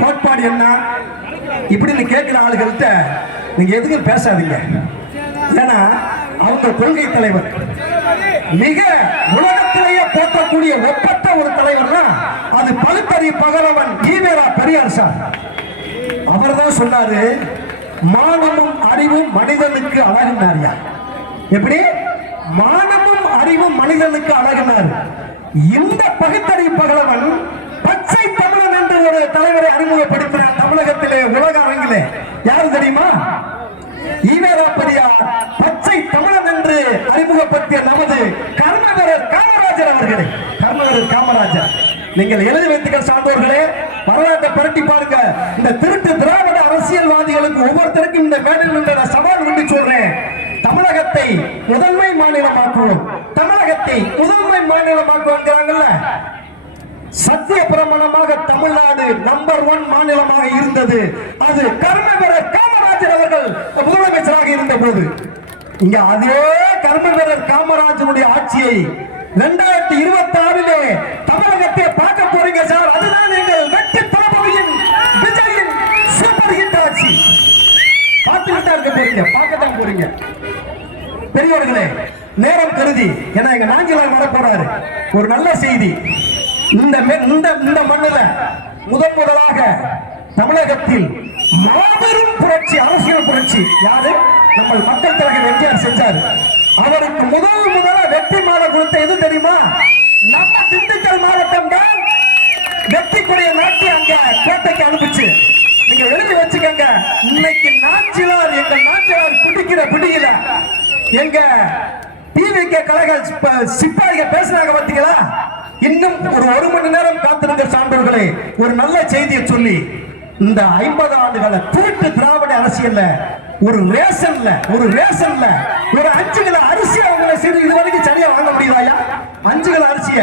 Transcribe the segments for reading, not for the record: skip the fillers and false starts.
கோட்பாடு என்ன இப்படின்னு கேட்கிற ஆளுகள்கிட்ட நீங்க எதுவும் பேசாதீங்க. ஏன்னா அவங்க கொள்கை தலைவர் மிக உலகத்திலேயே போற்றக்கூடிய ஒப்பற்ற ஒரு தலைவர்னா அது பழுத்தறி பகலவன் ஈவேரா பெரியார் சார். அவர் தான் சொன்னாரு, மானமும் அறிவும் மனிதனுக்கு அழகுனாரியா. எப்படி மானமும் அறிவும் மனிதனுக்கு அழகுனார். இந்த பகுத்தறி பகலவன் பச்சை தமிழன் என்று ஒரு தலைவரை அறிமுகப்படுத்தினார் தமிழகத்திலே, உலக அரங்கிலே. யாரு தெரியுமா? ஈவேரா பெரியார் பச்சை தமிழன் என்று அறிமுகப்படுத்திய நமது கர்மவீரர் காமராஜர் அவர்களே. கர்மவீரர் காமராஜர் நீங்கள் எழுதி வைத்துக்கள் சான்றோர்களே, வரலாற்றை பரட்டி பாருங்க. இந்த திருட்டு திராவிட அரசியல்வாதிகளுக்கு ஒவ்வொருத்தருக்கும் இந்த மேடையில் நான் சவால் விட்டு சொல்றேன். தமிழகத்தை முதன்மை மாநிலமாக்குவோம், தமிழகத்தை முதன்மை மாநிலமாக்குவாங்கல்ல. சத்திய பிரமாணமாக தமிழ்நாடு நம்பர் 1 மாநிலமாக இருந்தது. அது கர்மவீரர் காமராஜர் அவர்கள் முதலமைச்சராக இருந்த போது. இங்க அதே கர்மவீரர் காமராஜனுடைய ஆட்சியை 2026 தமிழகத்தை பார்க்க போறீங்க சார். அதுதான் எங்கள் வெற்றி தளபதியின் விஜயின் சூப்பர் ஹிட் ஆட்சி. பார்த்துக்கிட்டா இருக்க போறீங்க, பார்க்கத்தான் போறீங்க. பெரியவர்களே, நேரம் கருதி ஏன்னா எங்க நாஞ்சிலார் வர போறாரு. ஒரு நல்ல செய்தி, இந்த மண்ணில முதலாக தமிழகத்தில் மாபெரும் புரட்சி, அரசியல் புரட்சி யாரு? நம்ம மக்கள் தலைவர் எம்ஜிஆர் செஞ்சார். அவருக்கு முதல்ல வெற்றி மாலை கொடுத்த எது தெரியுமா? நம்ம திண்டுக்கல் மாவட்டம் தான் வெற்றிக்குரிய நாட்டி அங்க கோட்டைக்கு அனுப்பிச்சு. நீங்க எழுதி வச்சுக்கங்க. இன்னைக்கு நாஞ்சிலார், எங்க நாஞ்சிலார் பிடிக்கல. எங்க டிவிக்கு கழக சிப்பாய்கள் பேசுறாங்க பாத்தீங்களா? இன்னும் ஒரு மணி நேரம் காத்திருக்க சான்றோர்களே, ஒரு நல்ல செய்தியை சொல்லி இந்த 50 ஆண்டுகள திருட்டு திராவிட அரசியல்ல ஒரு ரேஷன்ல ஒரு 5 கிலோ அரிசி அவங்களை இது வரைக்கும் சரியா வாங்க முடியுதாயா? 5 கிலோ அரிசிய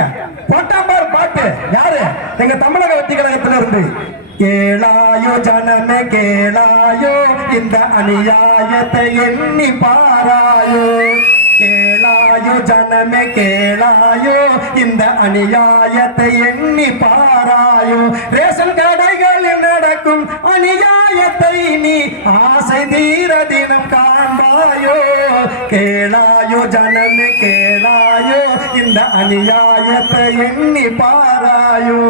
போட்டாம்பார் பாட்டு யாரு? எங்க தமிழக வெற்றி கழகத்துல இருந்து. கேளாயோ ஜனமே கேளாயோ, இந்த அநியாயத்தை எண்ணி பாராயோ. கேளாயோ ஜனமே கேளாயோ, இந்த அநியாயத்தை எண்ணி பாராயோ. ரேஷன் கடைகளில் நடக்கும் அநியாயத்தை நீ ஆசை தீர தினம் காண்பாயோ. கேளாயோ ஜனமே கேளாயோ, இந்த அநியாயத்தை எண்ணி பாராயோ.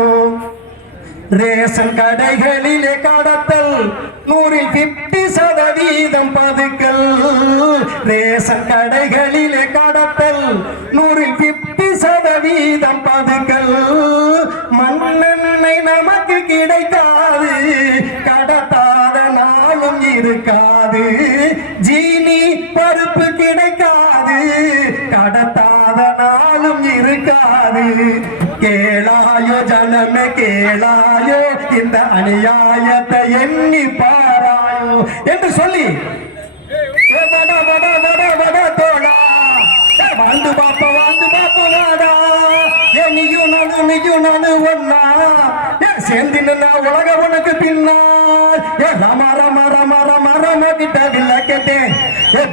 ரேஷன் கடைகளிலே கடத்தல் 100% பதுக்கல். ரேஷன் கடைகளிலே கடத்தல் 100% பதுக்கல். மண்ணெண்ணெய் நமக்கு கிடைக்காது, கடத்தாத நாளும் இருக்காது. ஜீனி பருப்பு கிடைக்காது, கடத்தாத நாளும் இருக்காது. கேளாயோ ஜனமே கேளாயோ, இந்த அநியாயத்தை எண்ணி பாராயோ என்று சொல்லி தோழா வாழ்ந்து பாப்பா வாடா. நீயும் நானு ஒன்னா சேர்ந்து நின்னா உலக உனக்கு பின்னால். ரம ரம ரம ரம ரம கிட்ட வில்ல கேட்டேன்.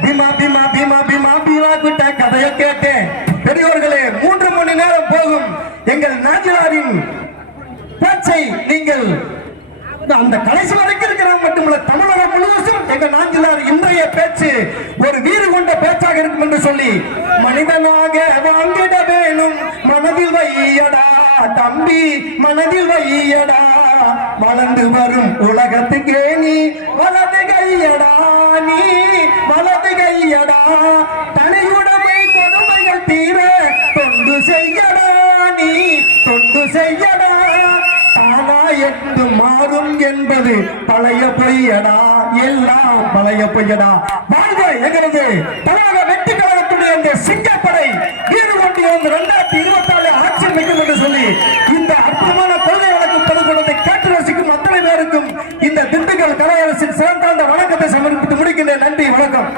பீமா பீமா பீமா பீமா பீமா கிட்ட கதைய கேட்டேன். பெரியோர்களே, 3 மணி நேரம் போகும் எங்கள் நாஞ்சிலாரின் பேச்சை நீங்கள் அந்த கடைசி வரைக்கும் இருக்கிறாங்க மட்டுமல்ல, தமிழகம் முழுவதும் எங்க நாஞ்சிலார் இன்றைய பேச்சு ஒரு வீறு கொண்ட பேச்சாக இருக்கும் என்று சொல்லி, மனிதனாக வாங்கிட வேணும் மனதில் வையடா தம்பி, மனதில் வையடா. வளர்ந்து வரும் உலகத்துக்கே நீ வலது கையடா, நீ வலது கையடா. தனியுடைமை கொடுமைகள் தீர தொண்டு செய்யடா, நீ தொண்டு செய்யடா. தானா என்று மாறும் என்பது பழைய பொய்யடா, எல்லாம் பழைய பொய்யடா. வாழ்க எங்களது தமிழக வெற்றி கழகத்துடைய இந்த சிங்கப்படை வீடு கொண்டு வந்து 2024 ஆட்சி மிகும் என்று சொல்லி இந்த அற்புதமான கொள்கை வழக்கு படுகொண்டதை கேட்டு ரசிக்கும் அத்தனை பேருக்கும் இந்த திண்டுக்கல் கலையரசின் சிறந்த வணக்கத்தை சமர்ப்பித்து முடிக்கின்றேன். நன்றி, வணக்கம்.